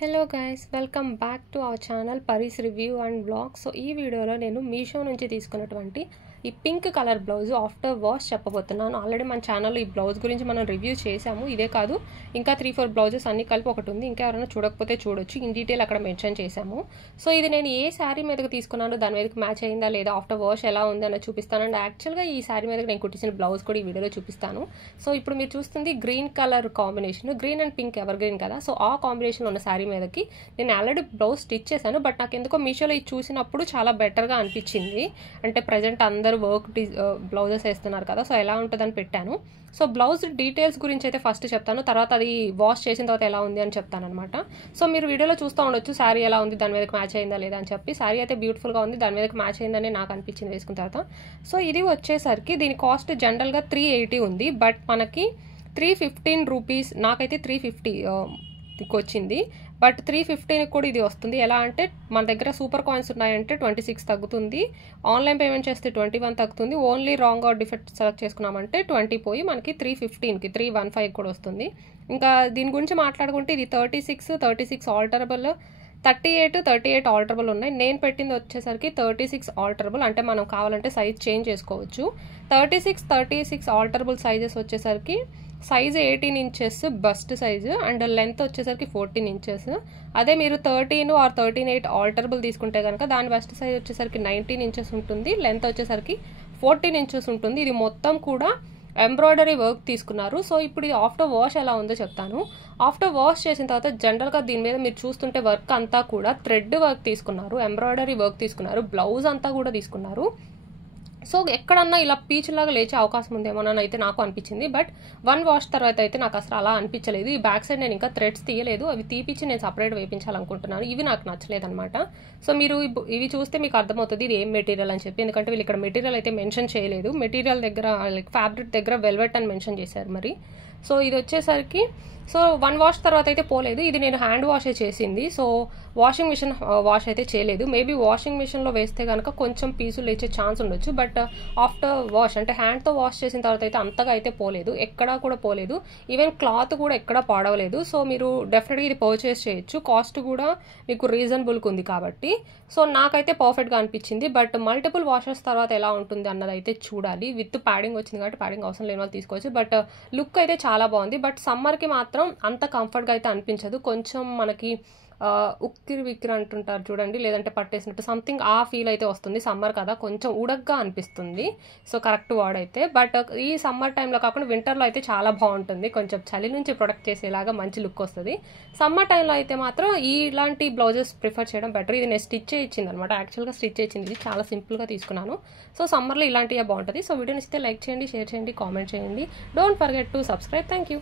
Hello guys, welcome back to our channel Pari's review and blog. So ఈ వీడియోలో నేను మీషో నుంచి తీసుకున్నటువంటి ఈ pink colour blouse after wash చెప్పబోతున్నాను. ఆల్రెడీ మన ఛానల్లో ఈ బ్లౌజ్ గురించి మనం రివ్యూ చేసాము. ఇదే కాదు, ఇంకా 3-4 బ్లౌజెస్ అన్ని కలిపి ఒకటి ఉంది. ఇంకా ఎవరైనా చూడకపోతే చూడొచ్చు, ఇన్ డీటెయిల్ అక్కడ మెన్షన్ చేసాము. సో ఇది నేను ఏ శారీ మీదకి తీసుకున్నాను, దాని మీదకి మ్యాచ్ అయిందా లేదా, ఆఫ్టర్ వాష్ ఎలా ఉంది అని చూపిస్తాను. అండ్ యాక్చువల్గా ఈ శారీ మీదకి నేను కుట్టించిన బ్లౌజ్ కూడా ఈ వీడియోలో చూపిస్తాను. సో ఇప్పుడు మీరు చూస్తుంది green colour combination, green and pink ever green కదా. సో ఆ కాంబినేషన్లో ఉన్న శారీ మీదకి నేను ఆల్రెడీ బ్లౌజ్ స్టిచ్ చేశాను. బట్ నాకు ఎందుకో మీషోలో ఇది చూసినప్పుడు చాలా బెటర్గా అనిపించింది. అంటే ప్రజెంట్ అందరూ వర్క్ బ్లౌజెస్ వేస్తున్నారు కదా, సో ఎలా ఉంటుందని పెట్టాను. సో బ్లౌజ్ డీటెయిల్స్ గురించి అయితే ఫస్ట్ చెప్తాను, తర్వాత అది వాష్ చేసిన తర్వాత ఎలా ఉంది అని చెప్తాను అనమాట. సో మీరు వీడియోలో చూస్తూ ఉండొచ్చు శారీ ఎలా ఉంది, దాని మీదకి మ్యాచ్ అయిందా లేదా అని చెప్పి. శారీ అయితే బ్యూటిఫుల్గా ఉంది, దాని మీదకి మ్యాచ్ అయిందని నాకు అనిపించింది వేసుకున్న తర్వాత. సో ఇది వచ్చేసరికి దీని కాస్ట్ జనరల్గా 380 ఉంది, బట్ మనకి 315 రూపీస్, నాకైతే 350 వచ్చింది. బట్ 315 కూడా ఇది వస్తుంది. ఎలా అంటే మన దగ్గర సూపర్ కాయిన్స్ ఉన్నాయంటే 26 తగ్గుతుంది, ఆన్లైన్ పేమెంట్ చేస్తే 21 తగ్గుతుంది, only wrong or defect select చేసుకున్నామంటే 20 పోయి మనకి 315కి 315 కూడా వస్తుంది. ఇంకా దీని గురించి మాట్లాడుకుంటే ఇది 36 ఆల్టరబుల్, 38 ఆల్టరబుల్ ఉన్నాయి. నేను పెట్టింది వచ్చేసరికి 36 ఆల్టరబుల్, అంటే మనం కావాలంటే సైజ్ చేంజ్ చేసుకోవచ్చు. 36 ఆల్టరబుల్ సైజెస్ వచ్చేసరికి size 18 inches bust size, and length వచ్చేసరికి 14 ఇంచెస్. అదే మీరు 13 ఆర్ 13/8 ఆల్టరబుల్ తీసుకుంటే కనుక దాని బస్ట్ సైజ్ వచ్చేసరికి 19 ఇంచెస్ ఉంటుంది, లెంత్ వచ్చేసరికి 14 ఇంచెస్ ఉంటుంది. ఇది మొత్తం కూడా ఎంబ్రాయిడరీ వర్క్ తీసుకున్నారు. సో ఇప్పుడు ఇది ఆఫ్టర్ వాష్ ఎలా ఉందో చెప్తాను. ఆఫ్టర్ వాష్ చేసిన తర్వాత జనరల్గా దీని మీద మీరు చూస్తుంటే వర్క్ అంతా కూడా థ్రెడ్ వర్క్ తీసుకున్నారు, ఎంబ్రాయిడరీ వర్క్ తీసుకున్నారు, బ్లౌజ్ అంతా కూడా తీసుకున్నారు. సో ఎక్కడన్నా ఇలా పీచులాగా లేచే అవకాశం ఉందేమోనని అయితే నాకు అనిపించింది. బట్ 1 వాష్ తర్వాత అయితే నాకు అసలు అలా అనిపించలేదు. ఈ బ్యాక్ సైడ్ నేను ఇంకా థ్రెడ్స్ తీయలేదు, అవి తీపిచ్చి నేను సపరేట్ వేయించాలనుకుంటున్నాను. ఇవి నాకు నచ్చలేదన్నమాట. సో మీరు ఇవి చూస్తే మీకు అర్థమవుతుంది ఇది ఏం మెటీరియల్ అని చెప్పి, ఎందుకంటే వీళ్ళు ఇక్కడ మెటీరియల్ అయితే మెన్షన్ చేయలేదు. మెటీరియల్ దగ్గర లైక్ ఫ్యాబ్రిక్ దగ్గర వెల్వెట్ అని మెన్షన్ చేశారు మరి. సో ఇది వచ్చేసరికి 1 వాష్ తర్వాత అయితే పోలేదు. ఇది నేను హ్యాండ్ వాషే చేసింది. సో వాషింగ్ మిషన్ వాష్ అయితే చేయలేదు. మేబీ వాషింగ్ మిషన్లో వేస్తే కనుక కొంచెం పీసులు లేచే ఛాన్స్ ఉండొచ్చు. బట్ ఆఫ్టర్ వాష్ అంటే హ్యాండ్తో వాష్ చేసిన తర్వాత అయితే అంతగా అయితే పోలేదు, ఎక్కడా కూడా పోలేదు. ఈవెన్ క్లాత్ కూడా ఎక్కడా పాడవలేదు. సో మీరు డెఫినెట్గా ఇది పర్చేస్ చేయొచ్చు, కాస్ట్ కూడా మీకు రీజనబుల్గా ఉంది కాబట్టి. సో నాకైతే పర్ఫెక్ట్గా అనిపించింది. బట్ మల్టిపుల్ వాషెస్ తర్వాత ఎలా ఉంటుంది అన్నది అయితే చూడాలి. విత్ ప్యాడింగ్ వచ్చింది కాబట్టి ప్యాడింగ్ అవసరం లేని వాళ్ళు తీసుకోవచ్చు. బట్ లుక్ అయితే చాలా బాగుంది. బట్ సమ్మర్కి మాత్రం అంత కంఫర్ట్గా అయితే అనిపించదు. కొంచెం మనకి ఉక్కిరి విక్కిరి అంటుంటారు చూడండి, లేదంటే పట్టేసినట్టు సంథింగ్ ఆ ఫీల్ అయితే వస్తుంది. సమ్మర్ కదా, కొంచెం ఉడగ్గా అనిపిస్తుంది. సో కరెక్ట్ వర్డ్ అయితే. బట్ ఈ సమ్మర్ టైంలో కాకుండా వింటర్లో అయితే చాలా బాగుంటుంది, కొంచెం చలి నుంచి ప్రొటెక్ట్ చేసేలాగా మంచి లుక్ వస్తుంది. సమ్మర్ టైంలో అయితే మాత్రం ఇలాంటి బ్లౌజెస్ ప్రిఫర్ చేయడం బెటర్. ఇది నేను స్టిచ్ ఇచ్చింది అనమాట, యాక్చువల్గా స్టిచ్ ఇచ్చింది. ఇది చాలా సింపుల్గా తీసుకున్నాను. సో సమ్మర్లో ఇలాంటివే బాగుంటుంది. సో వీడియోని ఇస్తే లైక్ చేయండి, షేర్ చేయండి, కామెంట్ చేయండి. Don't forget to subscribe. Thank you.